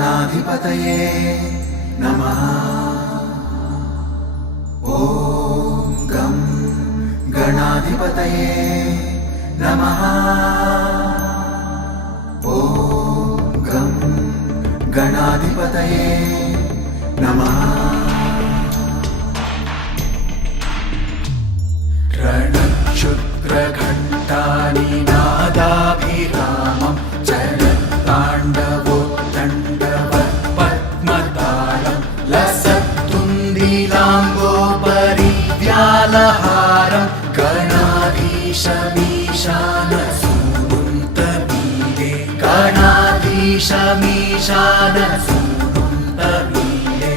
गणाधिपतये नमः। ॐ गं गणाधिपतये नमः। ॐ गं गणाधिपतये नमः। रणक्षुद्रघण्टानिनादाभिरामं चरत्ताण्डवोत्तण्डवत्पद्मतालं लसत्तुन्दिलाम्बोपरिव्यालहारं गणाधीशमीशानसूनुन्तमीरे गणाधीशमीशानसूनुन्तमीरे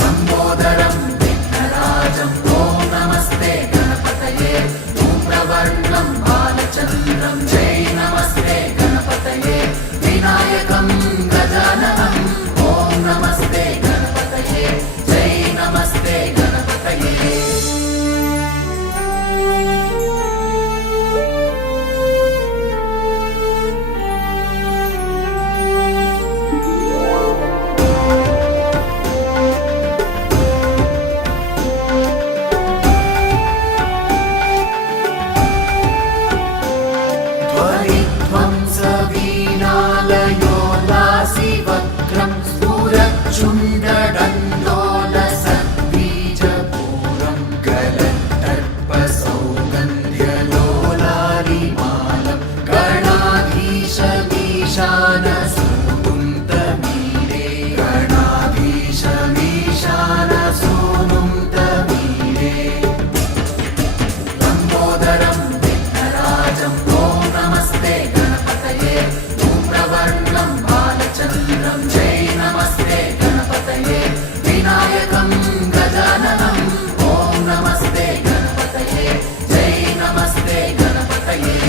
लम्बोदरं विघ्नराजं ॐ नमस्ते गणपतये धूम्रवर्णं बालचन्द्रं जय नमस्ते गणपतये विनायकं गजाननं ॐ नमस्ते गणपतये जय नमस्ते गणपतये। ध्वंसवीणालयोल्लासिवक्त्रं स्फुरच्चुण्डदण्डोलसद्बीजपूरं गलत्तर्पसौगन्ध्यलोलारिमालं गणाधीशमीशानसूनुन्तमीरे गणाधीशमीशानसूनुन्तमीरे लम्बोदरं विघ्नराजं ॐ नमस्ते गणपतये धूम्रवर्णं बालचन्द्रं जय नमस्ते गणपतये विनायकं गजाननं ॐ नमस्ते गणपतये जय नमस्ते गणपतये।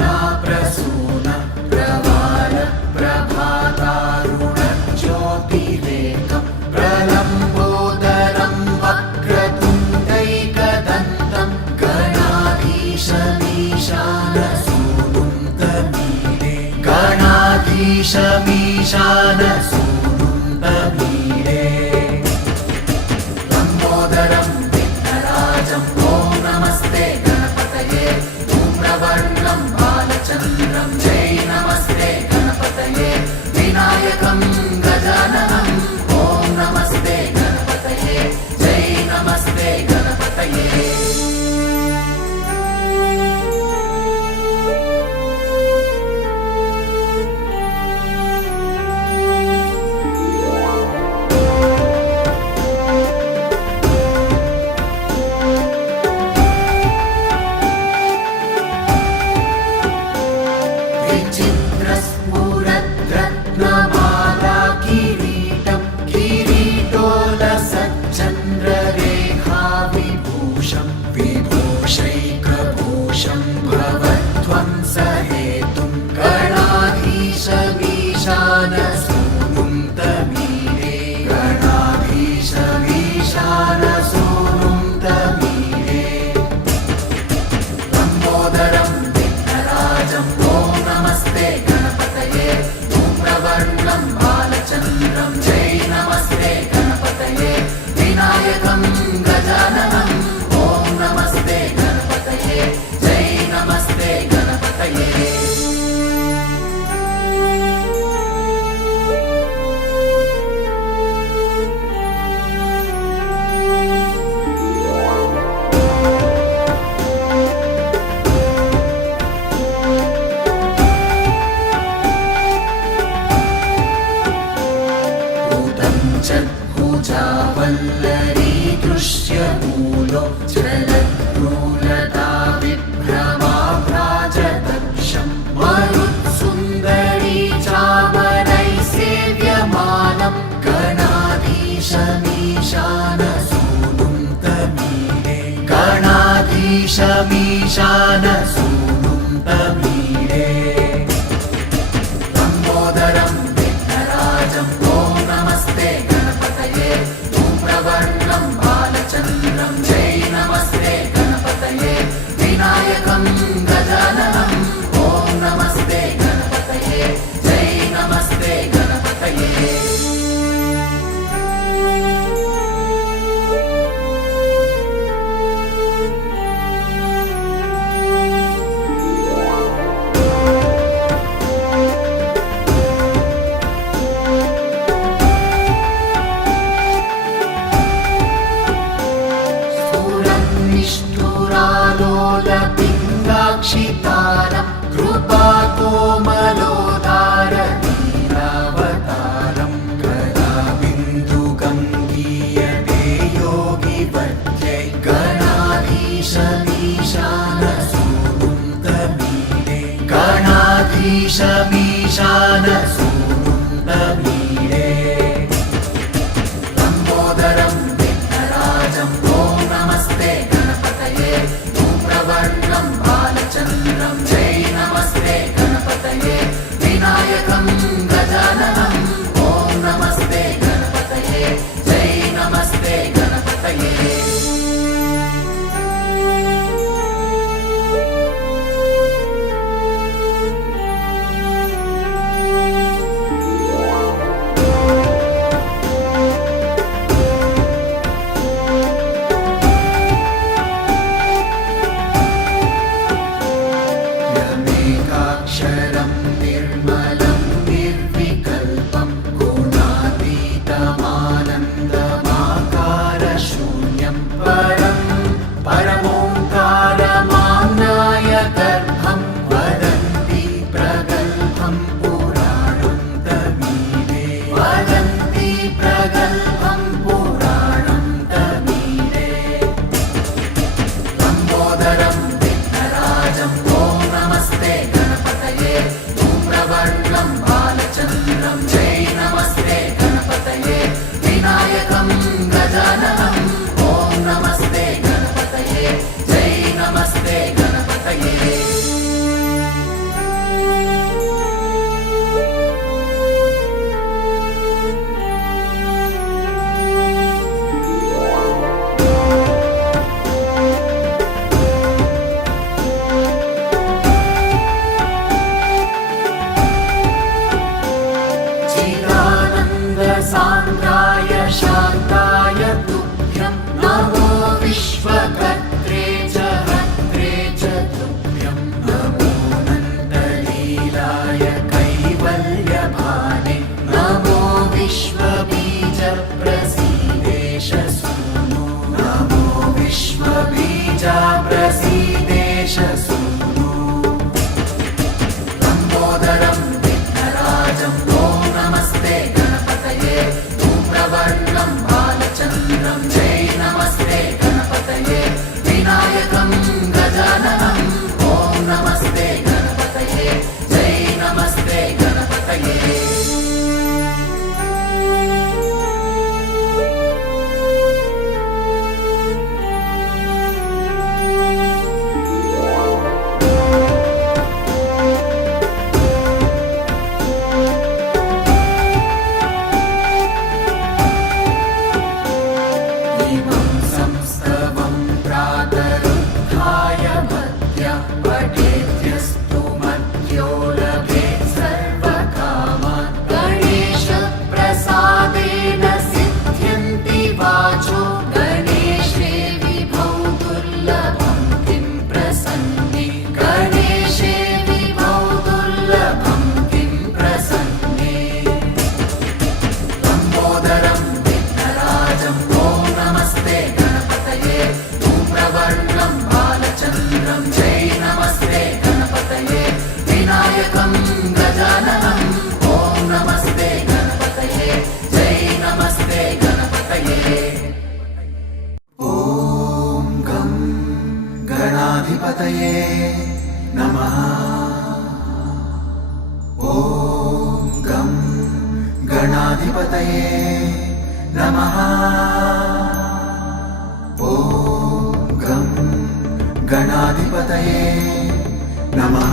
प्रकाशच्चपारक्तरत्नाप्रसून प्रवालप्रभातारुणज्योतिरेकं प्रलम्बोदरं वक्रतुण्डैकदन्तं गणाधीशमीशानसूनुन्तमीरे गणाधीशमीशानसूनुन्तमीरे लम्बोदरं विघ्नराजं ॐ नमस्ते गणपतये धूम्रवर्णं बालचन्द्रं जय नमस्ते गणपतये विनायकं गजाननं ॐ नमस्ते गणपतये जय नमस्ते गणपतये। विचित्रस्फुरद्रत्नमाला किरीटं किरीटोलसच्चन्द्ररेखाविभूषं विभूषैकभूषं भवध्वंसहेतुं गणाधीशमीशानसूनुन्तमीरे गणाधीशमीशानसूनुन्तमीरे लम्बोदरं विघ्नराजं ॐ नमस्ते गणपतये धूम्रवर्णं बालचन्द्रं जय नमस्ते गणपतये विनायकं गजाननं ॐ नमस्ते गणपतये जय नमस्ते गणपतये। भुजावल्लरी दृश्यमूलो चलद्रूलता विभ्रमाभ्राजदक्षं मरुत्सुन्दरी चामरैः सेव्यमानं गणाधीशमीशानसूनुन्तमीरे गणाधीशमीशानसूनुं तमीडे लम्बोदरं विघ्नराजं ॐ नमस्ते गणपतये धूम्रवर्णं बालचन्द्रं जय नमस्ते गणपतये विनायकं गजाननं ॐ नमस्ते गणपतये जय नमस्ते गणपतये निष्ठुरालोलपिङ्गाक्षितारं कृपाकोमलोदारनीलावतारं गदाबिन्दुगङ्गीयते योगिवद्यै गणाधीशमीशानसूनुं तमीडे गणाधीशमीशानसूनुं तमीडे लम्बोदरं विघ्नराजं ॐ नमस्ते गणपतये धूम्रवर्णं बालचन्द्रं जय नमस्ते गणपतये विनायकं गजाननं ॐ नमस्ते गणपतये जय नमस्ते गणपतये यमेकाक्षरं निर्मलं निर्विकल्पं गुणातीतमानन्दमाकारशून्यं परमोङ्कारमाम्नाय गर्भं वदन्ति प्रगल्भं पुराणं तमीडे वदन्ति प्रगल्भं पुराणं तमीडे लम्बोदरं विघ्नराजं ॐ नमस्ते गणपतये धूम्रवर्णं बालचन्द्रं जय नमस्ते गणपतये विनायकं गजाननं ॐ नमस्ते गणपतये जय नमस्ते गणपतये चिदानन्दसान्द्राय शान्ताय तुभ्यं नमो विश्वकर्त्रे च हर्त्रे च तुभ्यं नमो नन्दलीलाय कैवल्यभाने नमो विश्वबीजप्रसीदेश सूनु नमो विश्वबीजप्रसीदेश सूनु लम्बोदरं विघ्नराजं ॐ नमस्ते गणपतये धूम्रवर्णं बालचन्द्रं जय नमस्ते गणपतये विनायकं गजाननं ॐ नमस्ते गणपतये जय नमस्ते गणपतये इमं संस्तवं प्रातरुत्थाय भक्त्या पठेद्यस्तु मध्यो लभेत् सर्वकामान् गणेशप्रसादेन सिद्ध्यन्ति वाचो गणेशे विभौ दुर्लभं किं प्रसन्ने गणेशे विभौ दुर्लभं किं प्रसन्ने लम्बोदरं विघ्नराजं ॐ नमस्ते गणपतये धूम्रवर्णं बालचन्द्रं जय नमस्ते गणपतये विनायकं गजाननं ॐ नमस्ते गणपतये जय नमस्ते गणपतये ॐ गं गणाधिपतये नमः ॐ गं गणाधिपतये नमः ॐ गं गणाधिपतये नमः।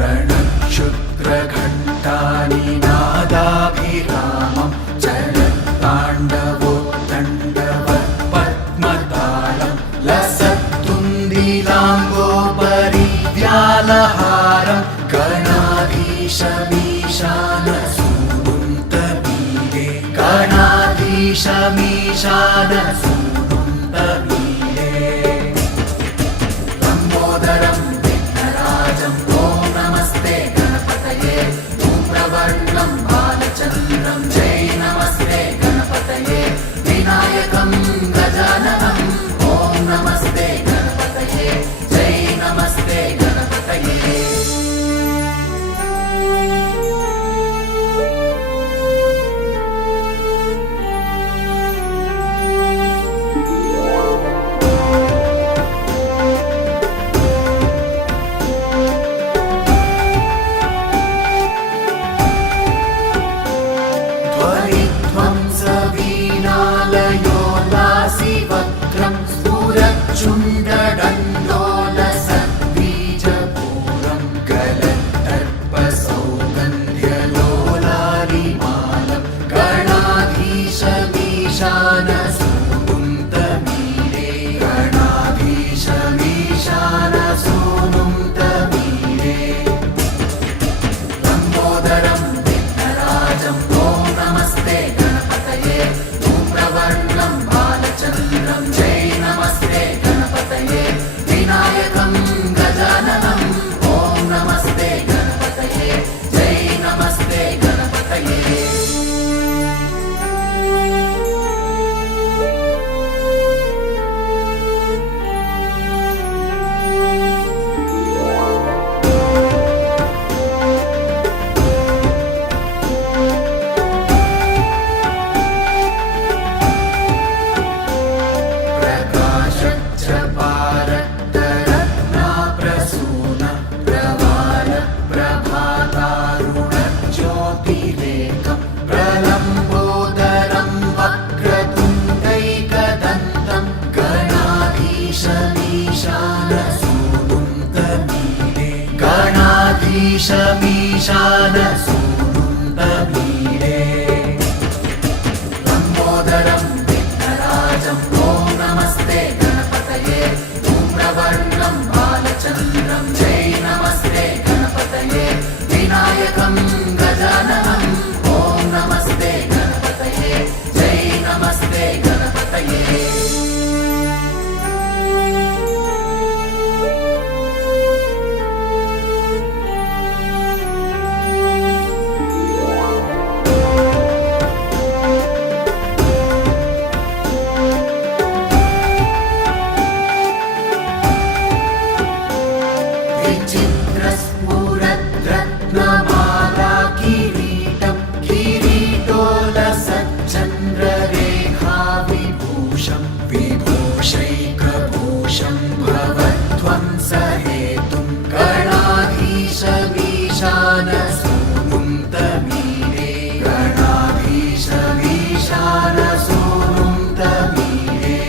रणक्षुद्रघण्टानि नादाभिरामं चलत्ताण्डवोत्तण्डवत्पद्मतालं लसत्तुन्दिलाम्बोपरिव्यालहारं गणाधीशमीशानसूनुन्तमीरे गणाधीशमीशानसूनुन्तमीरे लम्बोदरं विघ्नराजं ॐ नमस्ते गणपतये धूम्रवर्णं बालचन्द्रं जय नमस्ते गणपतये विनायकं गजाननं ॐ नमस्ते गणपतये जय नमस्ते गणपतये। ध्वनिध्वंसवीणालयोल्लासिवक्त्रं स्फुरच्चुण्डदण्डोलसद्बीजपूरं गलत्तर्पसौगन्ध्यलोलालिमालं गणाधीशमीशानसूनुन्तमीरे गणाधीशमीशानसूनुन्तमीरे लम्बोदरं विघ्नराजं ॐ नमस्ते गणपतये धूम्रवर्णं बालचन्द्रं जय नमस्ते गणपतये विनायकं गजाननं ॐ नमस्ते गणपतये जय नमस्ते गणपतये। प्रकाशच्चपारक्तरत्नाप्रसून प्रवाल प्रभातारुणज्योतिरेकं प्रलम्बोदरं वक्रतुण्डैकदन्तं गणाधीशमीशानसूनुन्तमीरे गणाधीशमीशानसूनुन्तमीरे लम्बोदरं विघ्नराजं ॐ नमस्ते गणपतये धूम्रवर्णं बालचन्द्रं जय नमस्ते गणपतये विनायकं गजाननं ॐ नमस्ते गणपतये जय नमस्ते गणपतये। विचित्रस्फुरद्रत्नमाला किरीटं किरीटोलसच्चन्द्ररेखाविभूषं विभूषैकभूषं भवध्वंसहेतुं गणाधीशमीशानसूनुन्तमीरे गणाधीशमीशानसूनुन्तमीरे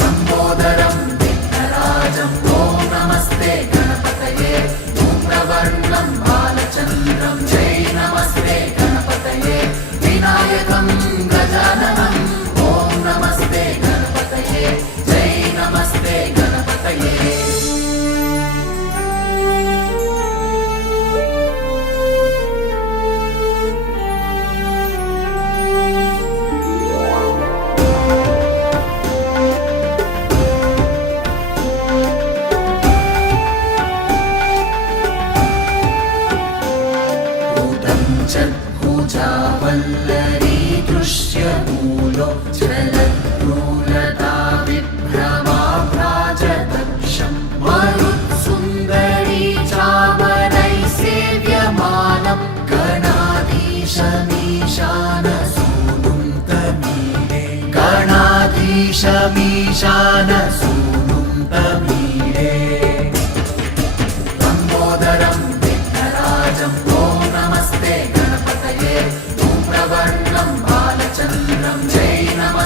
लम्बोदरं विघ्नराजं ॐ नमस्ते गणपतये धूम्रवर्णं बालचन्द्रं जय नमस्ते गणपतये विनायकं गजाननं ॐ नमस्ते गणपतये जय नमस्ते गणपतये। भुजावल्लरी दृश्यमूलो चलद्रूलता विभ्रमाभ्राजदक्षं मरुत्सुन्दरी चामरैः सेव्यमानं गणाधीशमीशानसूनुन्तमीरे गणाधीशमीशानसूनुन्तमीरे लम्बोदरं विघ्नराजं ॐ नमस्ते गणपतये धूम्रवर्णं बालचन्द्रं जय नमः।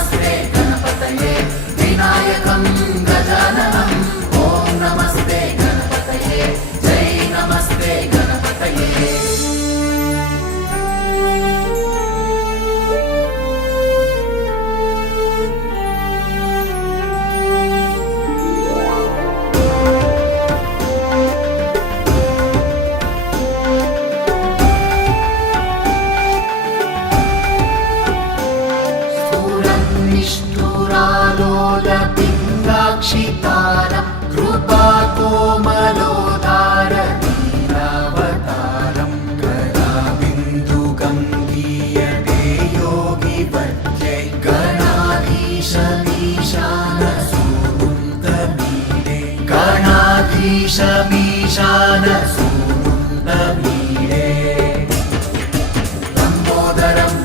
ईशानसूनुन्दवीरे लम्बोदरम्